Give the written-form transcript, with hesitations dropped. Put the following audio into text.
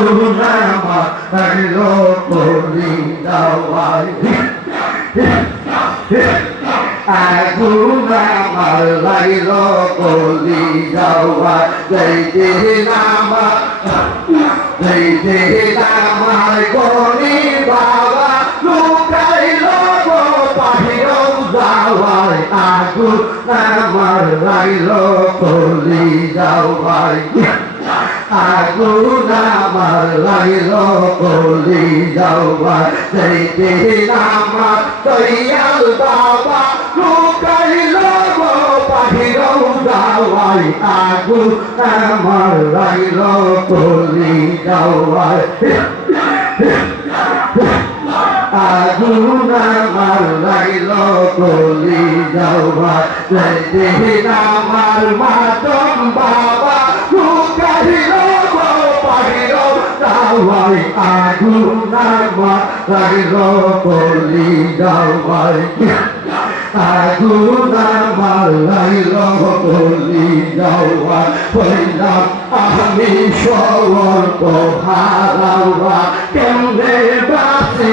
আগুনামা লাইলো কলি যাওয়াই আগুনামা লাইলো কলি যাওয়াই যাইতে নামা কলি বাবা লুকাইলো গো বাহিরও যাওয়াই আগুনামা লাইলো কলি যাওয়াই আগুনামা লাইলো কলি যাওয়াই যাইতে নামা দয়াল বাবা লুকাইলো গো বাহিরও যাওয়াই আগুনামা লাইলো কলি যাওয়াই আগুনামা লাইলো কলি যাওয়াই যাইতে নামার মাতম বাবা লুকাইলো গো বাহিরও যাওয়াই আগুনামা লাইলো কলি যাওয়াই আগুনামা লাইলো কলি যাওয়াই হইলাম আমি সর্ব হারাওয়া কেমনে বাঁচি